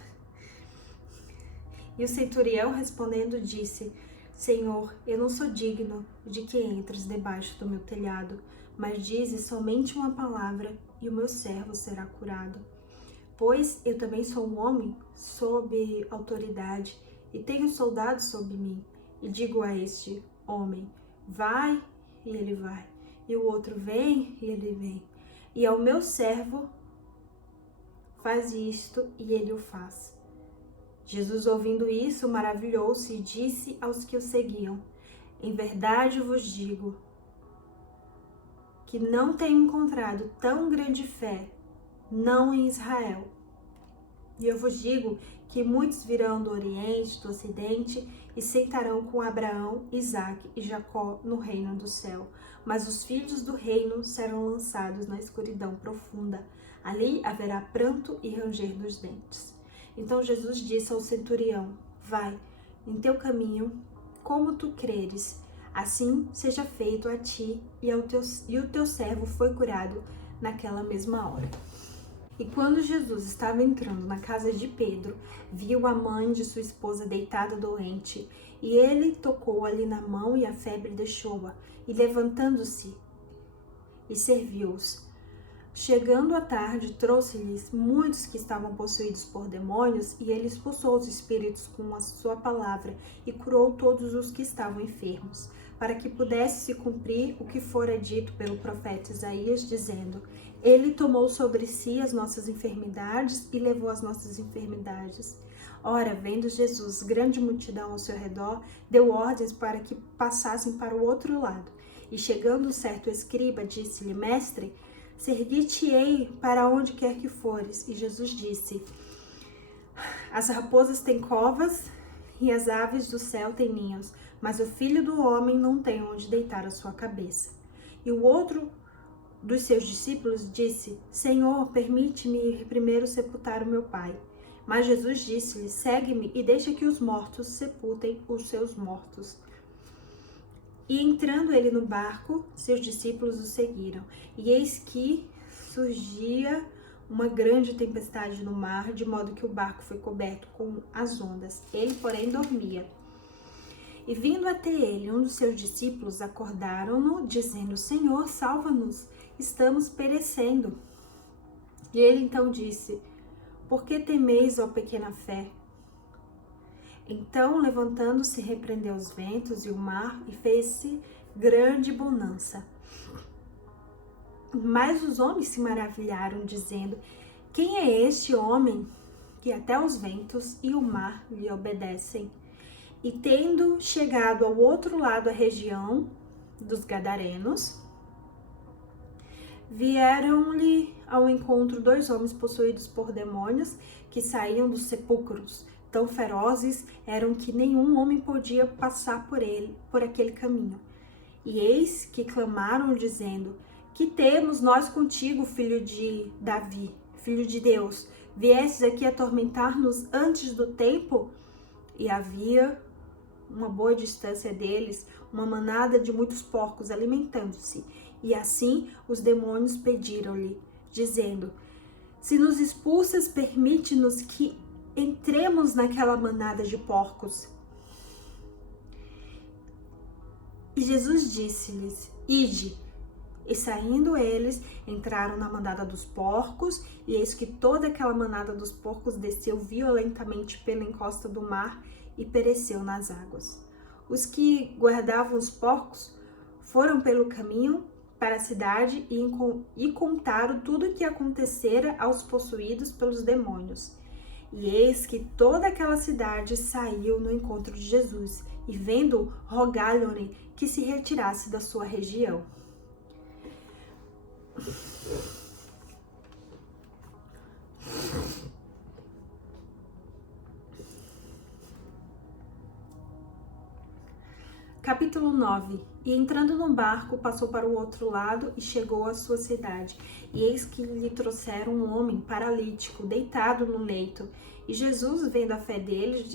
E o centurião respondendo disse: Senhor, eu não sou digno de que entres debaixo do meu telhado, mas dize somente uma palavra e o meu servo será curado. Pois eu também sou um homem sob autoridade e tenho soldados sobre mim. E digo a este homem: vai, e ele vai. E o outro: vem, e ele vem. E ao meu servo: faz isto, e ele o faz. Jesus, ouvindo isso, maravilhou-se e disse aos que o seguiam: Em verdade vos digo que não tenho encontrado tão grande fé, não em Israel. E eu vos digo que muitos virão do Oriente, do Ocidente, e sentarão com Abraão, Isaque e Jacó no reino do céu. Mas os filhos do reino serão lançados na escuridão profunda. Ali haverá pranto e ranger dos dentes. Então Jesus disse ao centurião: vai, em teu caminho, como tu creres, assim seja feito a ti. E o teu servo foi curado naquela mesma hora. E quando Jesus estava entrando na casa de Pedro, viu a mãe de sua esposa deitada doente, e ele tocou ali na mão e a febre deixou-a, e levantando-se, e serviu-os. Chegando à tarde, trouxe-lhes muitos que estavam possuídos por demônios, e ele expulsou os espíritos com a sua palavra, e curou todos os que estavam enfermos, para que pudesse se cumprir o que fora dito pelo profeta Isaías, dizendo: Ele tomou sobre si as nossas enfermidades e levou as nossas enfermidades. Ora, vendo Jesus grande multidão ao seu redor, deu ordens para que passassem para o outro lado. E chegando certo escriba, disse-lhe: Mestre, servir-te-ei para onde quer que fores. E Jesus disse: As raposas têm covas e as aves do céu têm ninhos, mas o Filho do Homem não tem onde deitar a sua cabeça. E o outro dos seus discípulos disse: Senhor, permite-me primeiro sepultar o meu pai. Mas Jesus disse-lhe: Segue-me e deixa que os mortos sepultem os seus mortos. E entrando ele no barco, seus discípulos o seguiram. E eis que surgia uma grande tempestade no mar, de modo que o barco foi coberto com as ondas. Ele, porém, dormia. E vindo até ele, um dos seus discípulos, acordaram-no, dizendo: Senhor, salva-nos, estamos perecendo. E ele então disse: Por que temeis, ó pequena fé? Então, levantando-se, repreendeu os ventos e o mar, e fez-se grande bonança. Mas os homens se maravilharam, dizendo: quem é este homem que até os ventos e o mar lhe obedecem? E tendo chegado ao outro lado da região dos Gadarenos, vieram-lhe ao encontro 2 homens possuídos por demônios que saíam dos sepulcros. Tão ferozes eram que nenhum homem podia passar por aquele caminho. E eis que clamaram, dizendo: que temos nós contigo, filho de Davi, filho de Deus? Viestes aqui atormentar-nos antes do tempo? E havia uma boa distância deles uma manada de muitos porcos alimentando-se. E assim os demônios pediram-lhe, dizendo: se nos expulsas, permite-nos que entremos naquela manada de porcos. E Jesus disse-lhes: ide. E saindo eles, entraram na manada dos porcos, e eis que toda aquela manada dos porcos desceu violentamente pela encosta do mar e pereceu nas águas. Os que guardavam os porcos foram pelo caminho para a cidade e contaram tudo o que acontecera aos possuídos pelos demônios. E eis que toda aquela cidade saiu no encontro de Jesus, e vendo-o, rogaram-lhe que se retirasse da sua região. Capítulo 9. E entrando num barco, passou para o outro lado e chegou à sua cidade. E eis que lhe trouxeram um homem paralítico, deitado no leito. E Jesus, vendo a fé deles,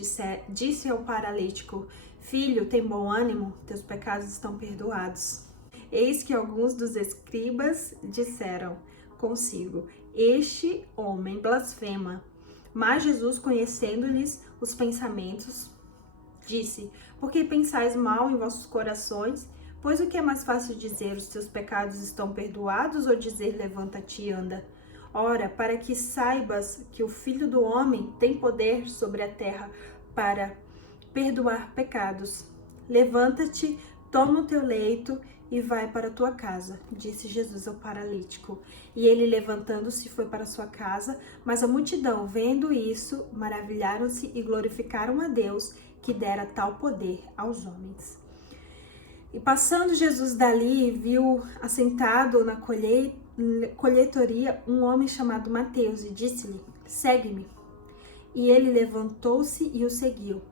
disse ao paralítico: filho, tem bom ânimo, teus pecados estão perdoados. Eis que alguns dos escribas disseram consigo: este homem blasfema. Mas Jesus, conhecendo-lhes os pensamentos, disse: por que pensais mal em vossos corações? Pois o que é mais fácil dizer, os teus pecados estão perdoados, ou dizer, levanta-te e anda? Ora, para que saibas que o Filho do Homem tem poder sobre a terra para perdoar pecados. Levanta-te, toma o teu leito e vai para a tua casa, disse Jesus ao paralítico. E ele, levantando-se, foi para sua casa, mas a multidão, vendo isso, maravilharam-se e glorificaram a Deus, que dera tal poder aos homens. E passando Jesus dali, viu assentado na colheitoria um homem chamado Mateus, e disse-lhe: segue-me. E ele levantou-se e o seguiu.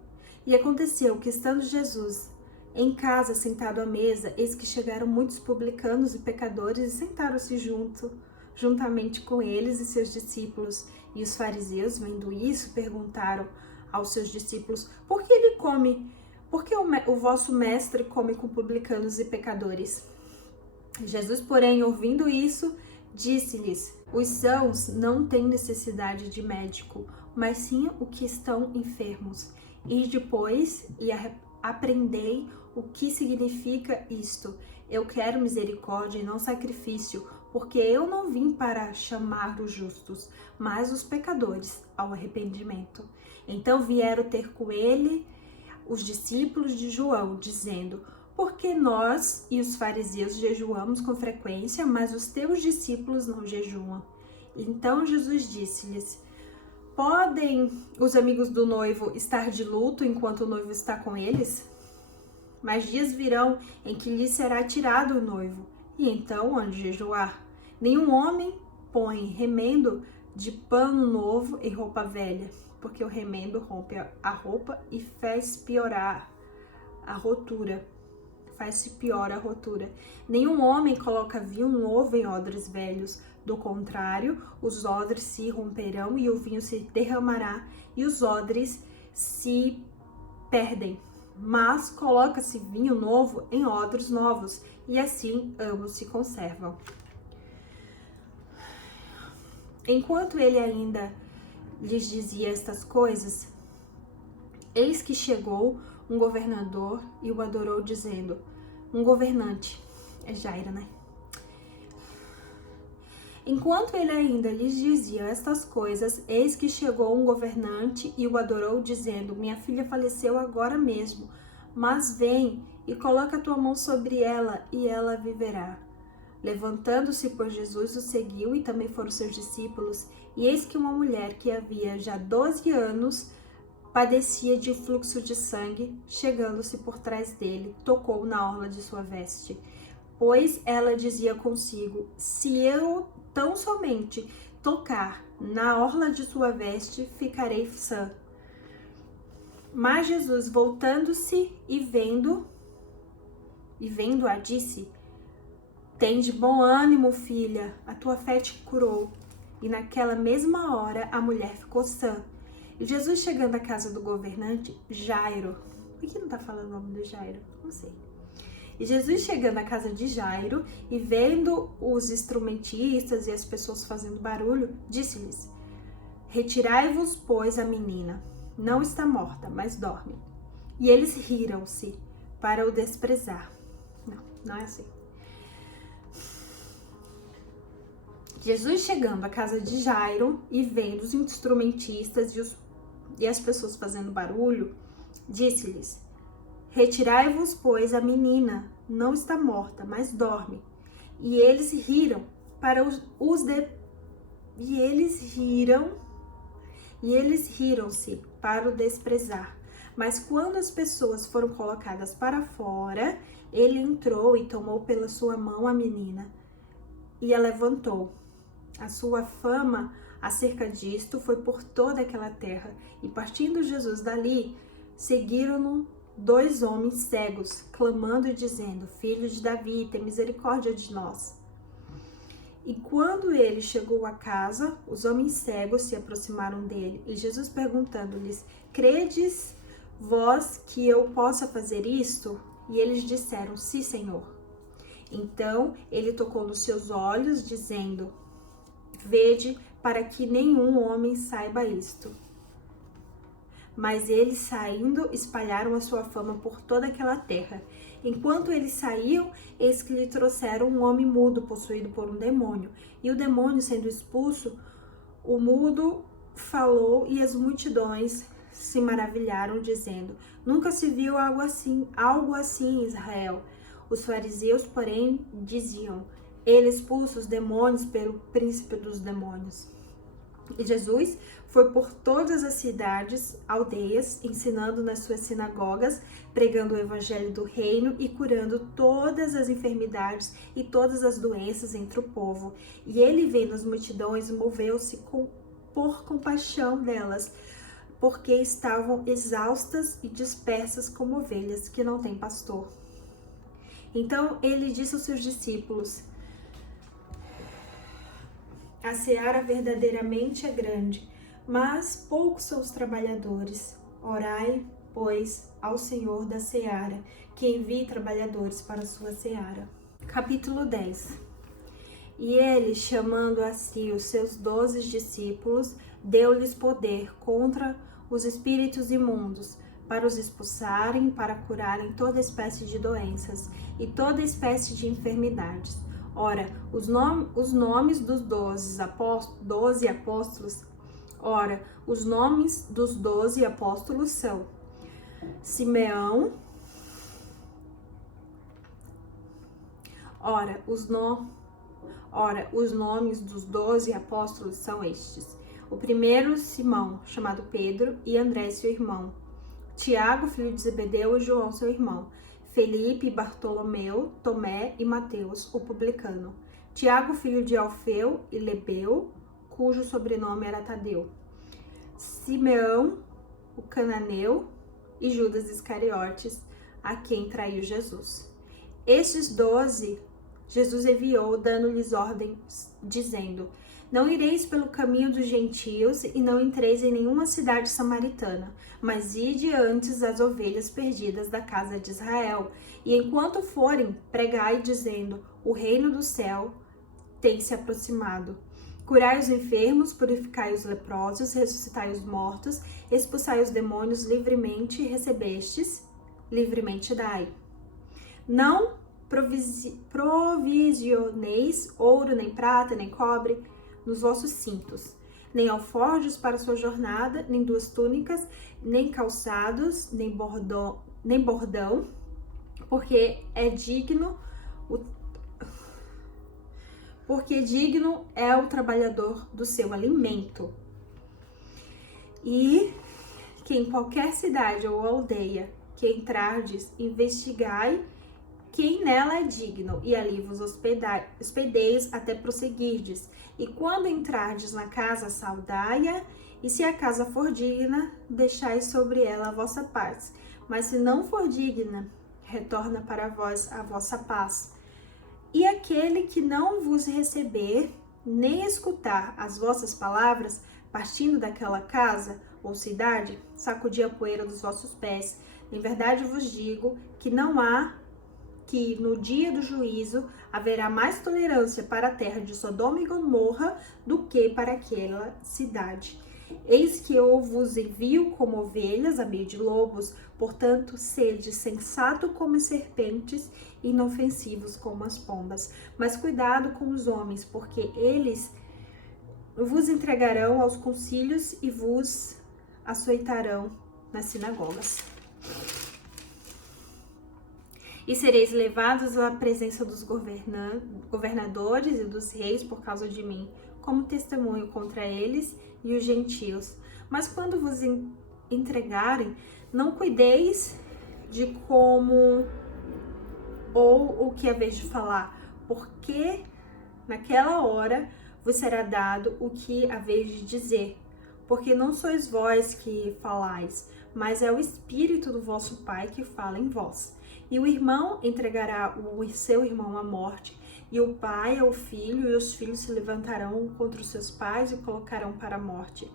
E aconteceu que, estando Jesus em casa, sentado à mesa, eis que chegaram muitos publicanos e pecadores e sentaram-se juntamente com eles e seus discípulos. E os fariseus, vendo isso, perguntaram aos seus discípulos: por que ele come? Por que o vosso mestre come com publicanos e pecadores? Jesus, porém, ouvindo isso, disse-lhes: os sãos não têm necessidade de médico, mas sim os que estão enfermos. E depois aprendei o que significa isto: eu quero misericórdia e não sacrifício, porque eu não vim para chamar os justos, mas os pecadores ao arrependimento. Então vieram ter com ele os discípulos de João, dizendo: por que nós e os fariseus jejuamos com frequência, mas os teus discípulos não jejuam? Então Jesus disse-lhes: podem os amigos do noivo estar de luto enquanto o noivo está com eles? Mas dias virão em que lhe será tirado o noivo, e então onde jejuar? Nenhum homem põe remendo de pano novo em roupa velha, porque o remendo rompe a roupa e faz piorar a rotura. Faz-se pior a rotura. Nenhum homem coloca vinho novo em odres velhos. Do contrário, os odres se romperão e o vinho se derramará e os odres se perdem. Mas coloca-se vinho novo em odres novos e assim ambos se conservam. Enquanto ele ainda lhes dizia estas coisas, eis que chegou um governador e o adorou, dizendo: um governante, é Jairo, né? Enquanto ele ainda lhes dizia estas coisas, eis que chegou um governante e o adorou, dizendo: minha filha faleceu agora mesmo, mas vem e coloca a tua mão sobre ela e ela viverá. Levantando-se, pois, Jesus o seguiu e também foram seus discípulos. E eis que uma mulher que havia já 12 anos padecia de fluxo de sangue, chegando-se por trás dele, tocou na orla de sua veste. Pois ela dizia consigo: se eu tão somente tocar na orla de sua veste, ficarei sã. Mas Jesus, voltando-se e vendo-a, disse: Tende bom ânimo, filha, a tua fé te curou. E naquela mesma hora a mulher ficou sã. E Jesus, chegando à casa do governante Jairo, por que não tá falando o nome do Jairo? Não sei. E Jesus, chegando à casa de Jairo e vendo os instrumentistas e as pessoas fazendo barulho, disse-lhes: Retirai-vos, pois, a menina. Não está morta, mas dorme. E eles riram-se para o desprezar. Não é assim. Jesus, chegando à casa de Jairo e vendo os instrumentistas e as pessoas fazendo barulho, disse-lhes: Retirai-vos, pois, a menina. Não está morta, mas dorme. E eles riram para E eles riram-se para o desprezar. Mas quando as pessoas foram colocadas para fora, ele entrou e tomou pela sua mão a menina e a levantou. A sua fama acerca disto foi por toda aquela terra. E partindo Jesus dali, seguiram-no 2 homens cegos, clamando e dizendo: Filho de Davi, tem misericórdia de nós. E quando ele chegou à casa, os homens cegos se aproximaram dele, e Jesus, perguntando-lhes: Credes vós que eu possa fazer isto? E eles disseram: Sim, Senhor. Então ele tocou nos seus olhos, dizendo: Vede, para que nenhum homem saiba isto. Mas eles, saindo, espalharam a sua fama por toda aquela terra. Enquanto eles saíam, eis que lhe trouxeram um homem mudo, possuído por um demônio. E o demônio, sendo expulso, o mudo falou, e as multidões se maravilharam, dizendo: Nunca se viu algo assim em Israel. Os fariseus, porém, diziam: Ele expulsa os demônios pelo príncipe dos demônios. E Jesus foi por todas as cidades, aldeias, ensinando nas suas sinagogas, pregando o evangelho do reino e curando todas as enfermidades e todas as doenças entre o povo. E ele, vendo as multidões, moveu-se por compaixão delas, porque estavam exaustas e dispersas como ovelhas que não têm pastor. Então ele disse aos seus discípulos: A seara verdadeiramente é grande, mas poucos são os trabalhadores. Orai, pois, ao Senhor da seara, que envie trabalhadores para a sua seara. Capítulo 10. E ele, chamando a si os seus 12 discípulos, deu-lhes poder contra os espíritos imundos, para os expulsarem, para curarem toda espécie de doenças e toda espécie de enfermidades. Ora, os nomes dos 12 apóstolos, são Simeão. Os nomes dos 12 apóstolos são estes: o primeiro, Simão, chamado Pedro, e André, seu irmão; Tiago, filho de Zebedeu, e João, seu irmão; Felipe, Bartolomeu, Tomé e Mateus, o publicano; Tiago, filho de Alfeu e Lebeu, cujo sobrenome era Tadeu; Simeão, o cananeu, e Judas Iscariotes, a quem traiu Jesus. Estes 12 Jesus enviou, dando-lhes ordens, dizendo: Não ireis pelo caminho dos gentios e não entreis em nenhuma cidade samaritana, mas ide antes as ovelhas perdidas da casa de Israel. E enquanto forem, pregai, dizendo: O reino do céu tem se aproximado. Curai os enfermos, purificai os leprosos, ressuscitai os mortos, expulsai os demônios livremente, recebestes, livremente dai. Não provisioneis ouro, nem prata, nem cobre nos vossos cintos, nem alforjes para sua jornada, nem 2 túnicas, nem calçados, nem bordão, porque é digno porque digno é o trabalhador do seu alimento. E que em qualquer cidade ou aldeia que entrardes, investigai quem nela é digno, e ali vos hospedeis até prosseguirdes. E quando entrardes na casa, saudai-a, e se a casa for digna, deixai sobre ela a vossa paz. Mas se não for digna, retorna para vós a vossa paz. E aquele que não vos receber, nem escutar as vossas palavras, partindo daquela casa ou cidade, sacudir a poeira dos vossos pés. Em verdade vos digo que no dia do juízo haverá mais tolerância para a terra de Sodoma e Gomorra do que para aquela cidade. Eis que eu vos envio como ovelhas a meio de lobos, portanto, sede sensato como as serpentes e inofensivos como as pombas. Mas cuidado com os homens, porque eles vos entregarão aos concílios e vos açoitarão nas sinagogas. E sereis levados à presença dos governadores e dos reis por causa de mim, como testemunho contra eles e os gentios. Mas quando vos entregarem, não cuideis de como ou o que haveis de falar, porque naquela hora vos será dado o que haveis de dizer. Porque não sois vós que falais, mas é o Espírito do vosso Pai que fala em vós. E o irmão entregará o seu irmão à morte, e o pai ao filho, e os filhos se levantarão contra os seus pais e o colocarão para a morte.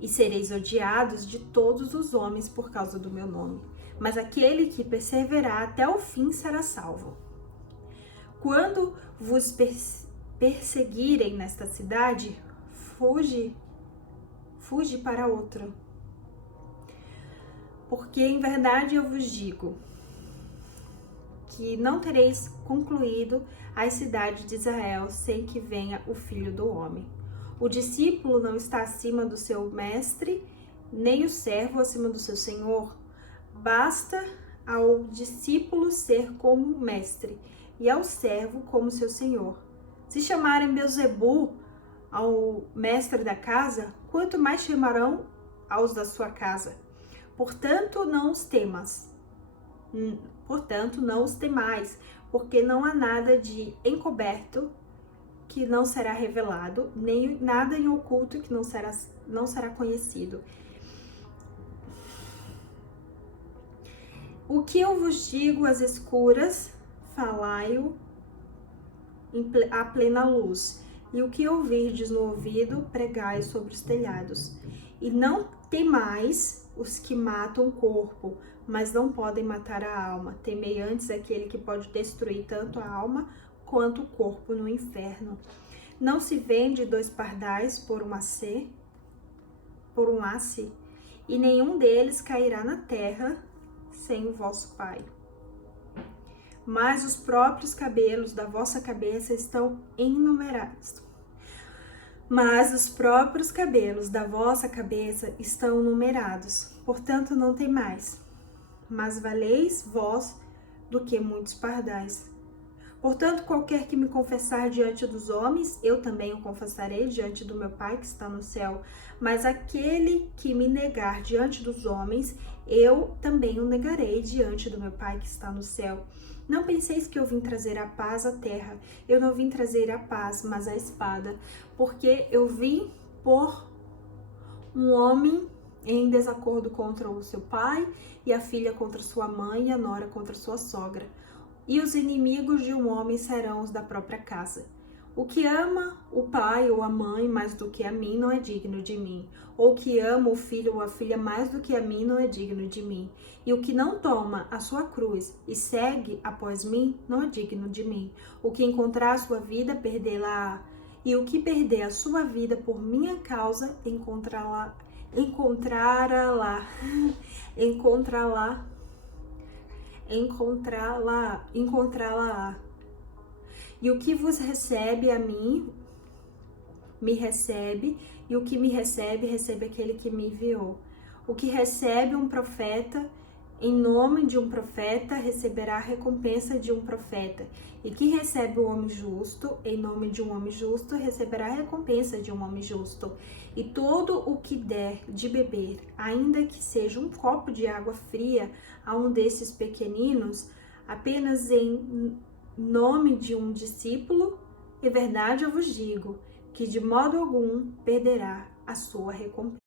E sereis odiados de todos os homens por causa do meu nome. Mas aquele que perseverar até o fim será salvo. Quando vos perseguirem nesta cidade, fuge para outra. Porque em verdade eu vos digo que não tereis concluído a cidade de Israel sem que venha o Filho do Homem. O discípulo não está acima do seu mestre, nem o servo acima do seu senhor. Basta ao discípulo ser como o mestre e ao servo como seu senhor. Se chamarem Beelzebu ao mestre da casa, quanto mais chamarão aos da sua casa. Portanto, não os temais, porque não há nada de encoberto que não será revelado, nem nada em oculto que não será conhecido. O que eu vos digo às escuras, falai-o à plena luz, e o que ouvirdes no ouvido, pregai sobre os telhados. E não temais os que matam o corpo, mas não podem matar a alma. Temei antes aquele que pode destruir tanto a alma quanto o corpo no inferno. Não se vende 2 pardais por um asse, e nenhum deles cairá na terra sem o vosso Pai. Mas os próprios cabelos da vossa cabeça estão enumerados. Portanto, não temais, mas valeis vós do que muitos pardais. Portanto, qualquer que me confessar diante dos homens, eu também o confessarei diante do meu Pai que está no céu. Mas aquele que me negar diante dos homens, eu também o negarei diante do meu Pai que está no céu. Não penseis que eu vim trazer a paz à terra. Eu não vim trazer a paz, mas a espada. Porque eu vim pôr um homem em desacordo contra o seu pai, e a filha contra sua mãe, e a nora contra sua sogra. E os inimigos de um homem serão os da própria casa. O que ama o pai ou a mãe mais do que a mim não é digno de mim. Ou o que ama o filho ou a filha mais do que a mim não é digno de mim. E o que não toma a sua cruz e segue após mim não é digno de mim. O que encontrar a sua vida, perdê-la-á. E o que perder a sua vida por minha causa, encontrá-la. E o que vos recebe a mim, me recebe, e o que me recebe, recebe aquele que me enviou. O que recebe um profeta em nome de um profeta receberá a recompensa de um profeta, e que recebe o homem justo, em nome de um homem justo, receberá a recompensa de um homem justo. E todo o que der de beber, ainda que seja um copo de água fria, a um desses pequeninos, apenas em nome de um discípulo, em verdade eu vos digo, que de modo algum perderá a sua recompensa.